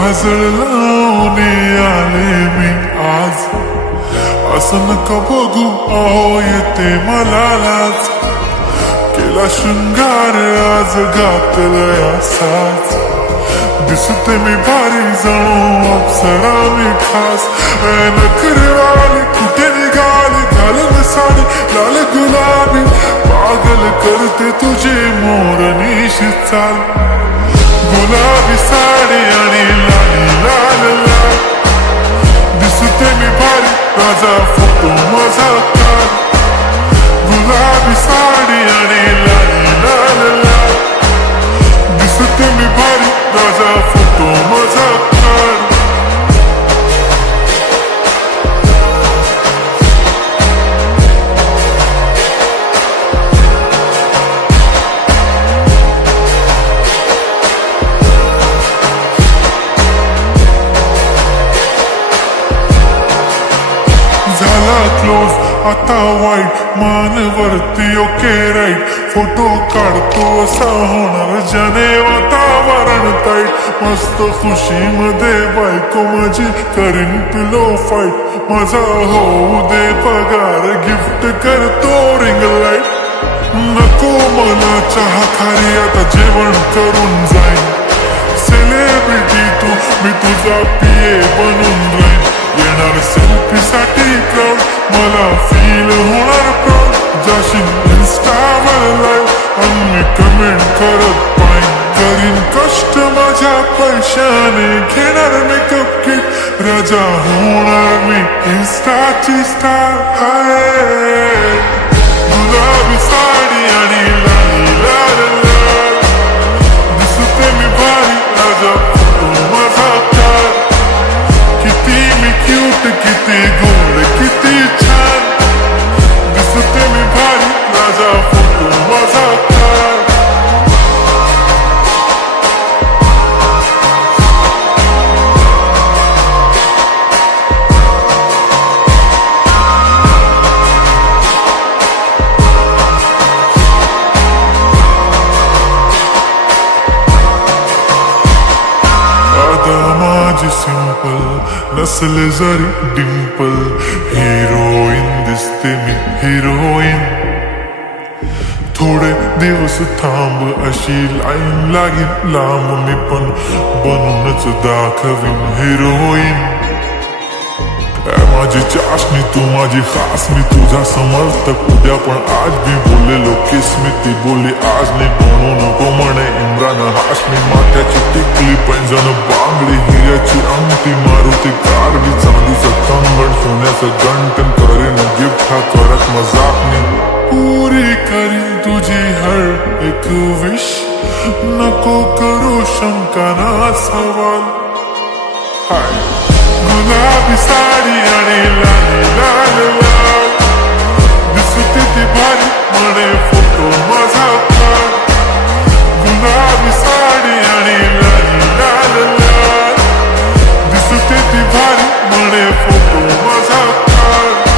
काजळ लावून आले मी आज, असं नका बघू अहो येते मला लाज, केला शृंगार आज घातलाय असाच, दिसते मी भारी जणू अप्सरा मी खास, नखरेवाली कुठे निघाली घालून साडी लाल गुलाबी, पागल करते तुझे मोरनीश चाल, गुलाबी साडी आणि लाली लाल लाल, दिसते मी भारी राजा फोटो माझा काढ, गुलाबी साडी आणि लाली लाल लाल, दिसते मी भारी राजा फोटो माझा काढ. झाला क्लोज आता वाईट, मान वरती ओके राईट, फोटो काढतो असा होणार ज्याने वातावरण ताईट, मस्त खुशी मध्ये बायको माझी करीन पिलो फाईट, माझा होऊ दे पगार गिफ्ट करतो रिंग लाईट, नको मला चहा खारी आता जेवण करून जाईन, सेलिब्रिटी तू मी तुझा पिये बनून राहीन, येणार सेल्फी साठी क्राऊड मला फील होणार प्राऊड, जाशील इन्स्टावर लाईव्ह आणि कमेंट करत पाहिन, करीन कष्ट माझ्या पैशाने घेणार मेकअप किट, राजा होणार मी इन्स्टाची स्टार आहे, गुलाबी साडी आणि लाली लाल लाल, दिसते मी भारी राजा फोटो माझा काढ, किती मी क्यूट किती गोड किती छान, दिसते मी भारी राजा फोटो माझा काढ. माझी सिंपल नसले जरी डिंपल, हिरोईन दिसते मी हिरोईन, थोडे दिवस थांब अशी लाईन लागेल लांब, मी पण बनूनच दाखवीन हिरोईन, माझी चाशनी तू माझी खास, मी तुझा समर्थक उद्या पण आज भी बोललेलो किस मी, ती बोली आज नाही बनू नको म्हणे इम्रान हाशमी, माथ्याची टिकली पैंजण बांगडी हिऱ्याची अंगठी, मारुती कार बी चांदीचं कंगण, सोन्याचं गंटन, करीन गिफ्ट हा करत मजाक मी, पुरी करीन तुझी हर एक विश, नको करू शंका ना सवाल, हाय गुलाबी साडी आणि लाली लाल लाल, दिसते ती भारी म्हणे फोटो माझा काढ, गुलाबी साडी आणि लाली लाल लाल, दिसते ती भारी म्हणे फोटो माझा काढ.